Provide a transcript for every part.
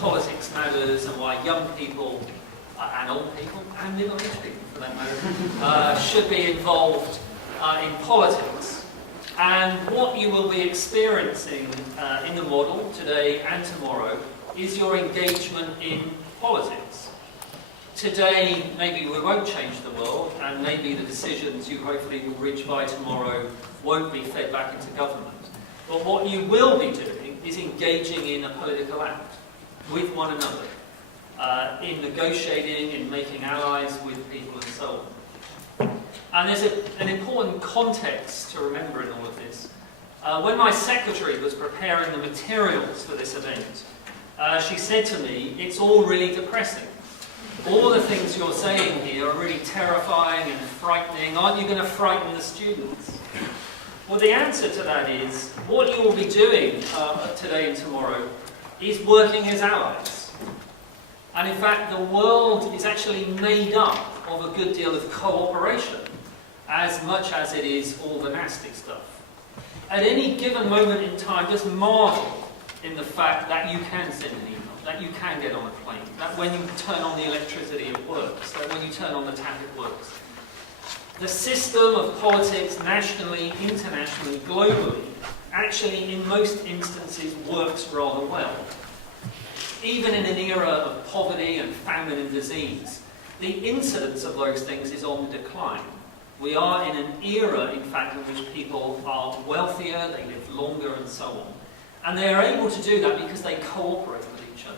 politics matters and why young people, and old people, and middle-aged people for that matter, should be involved in politics. And what you will be experiencing in the model today and tomorrow is your engagement in politics. Today, maybe we won't change the world, and maybe the decisions you hopefully will reach by tomorrow won't be fed back into government. But what you will be doing is engaging in a political act with one another, in negotiating, in making allies with people and so on. And there's an important context to remember in all of this. When my secretary was preparing the materials for this event, she said to me, "It's all really depressing. All the things you're saying here are really terrifying and frightening. Aren't you going to frighten the students?" Well, the answer to that is, what you will be doing today and tomorrow is working as allies. And in fact, the world is actually made up of a good deal of cooperation, as much as it is all the nasty stuff. At any given moment in time, just marvel in the fact that you can send an email, that you can get on a plane, that when you turn on the electricity it works, that when you turn on the tap it works. The system of politics, nationally, internationally, globally, actually in most instances works rather well. Even in an era of poverty and famine and disease, the incidence of those things is on the decline. We are in an era, in fact, in which people are wealthier, they live longer and so on. And they are able to do that because they cooperate with each other.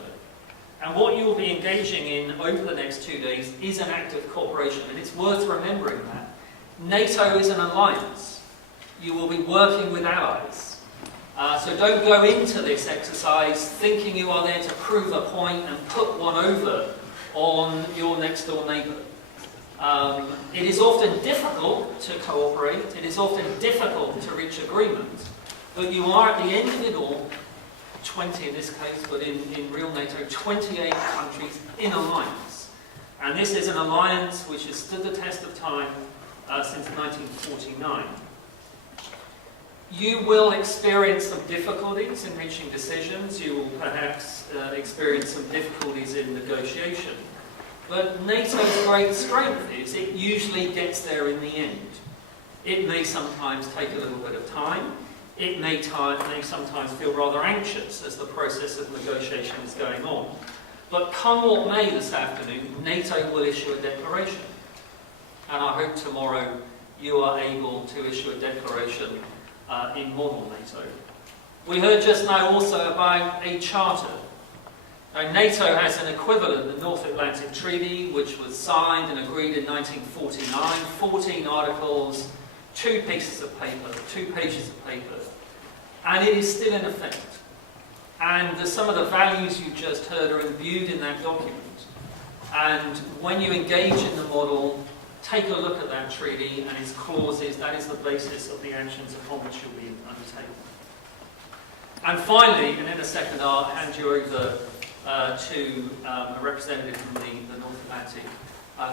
And what you will be engaging in over the next 2 days is an act of cooperation, and it's worth remembering that. NATO is an alliance. You will be working with allies. So don't go into this exercise thinking you are there to prove a point and put one over on your next door neighbour. It is often difficult to cooperate, it is often difficult to reach agreement, but you are at the end of it all, 20 in this case, but in real NATO, 28 countries in alliance. And this is an alliance which has stood the test of time since 1949. You will experience some difficulties in reaching decisions, you will perhaps experience some difficulties in negotiation. But NATO's great strength is it usually gets there in the end. It may sometimes take a little bit of time. It may sometimes feel rather anxious as the process of negotiation is going on. But come what may this afternoon, NATO will issue a declaration. And I hope tomorrow you are able to issue a declaration in model NATO. We heard just now also about a charter. Now, NATO has an equivalent, the North Atlantic Treaty, which was signed and agreed in 1949, 14 articles, 2 pieces of paper, 2 pages of paper, and it is still in effect. And some of the values you just heard are imbued in that document. And when you engage in the model, take a look at that treaty and its clauses. That is the basis of the actions upon which you'll be undertaken. And finally, and in a second I'll hand you over to a representative from the North Atlantic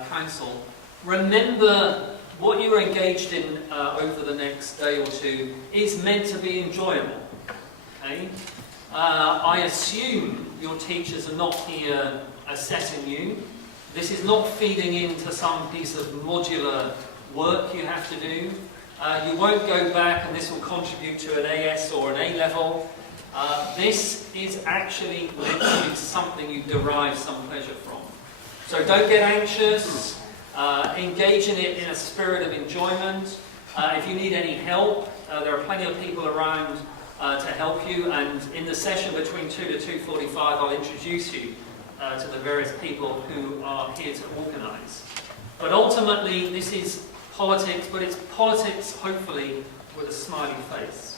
Council. Remember, what you're engaged in over the next day or two is meant to be enjoyable. Okay? I assume your teachers are not here assessing you. This is not feeding into some piece of modular work you have to do. You won't go back and this will contribute to an AS or an A-level. This is actually literally something you derive some pleasure from. So don't get anxious. Engage in it in a spirit of enjoyment. If you need any help, there are plenty of people around to help you, and in the session between 2 to 2:45 I'll introduce you to the various people who are here to organise. But ultimately this is politics, but it's politics hopefully with a smiling face.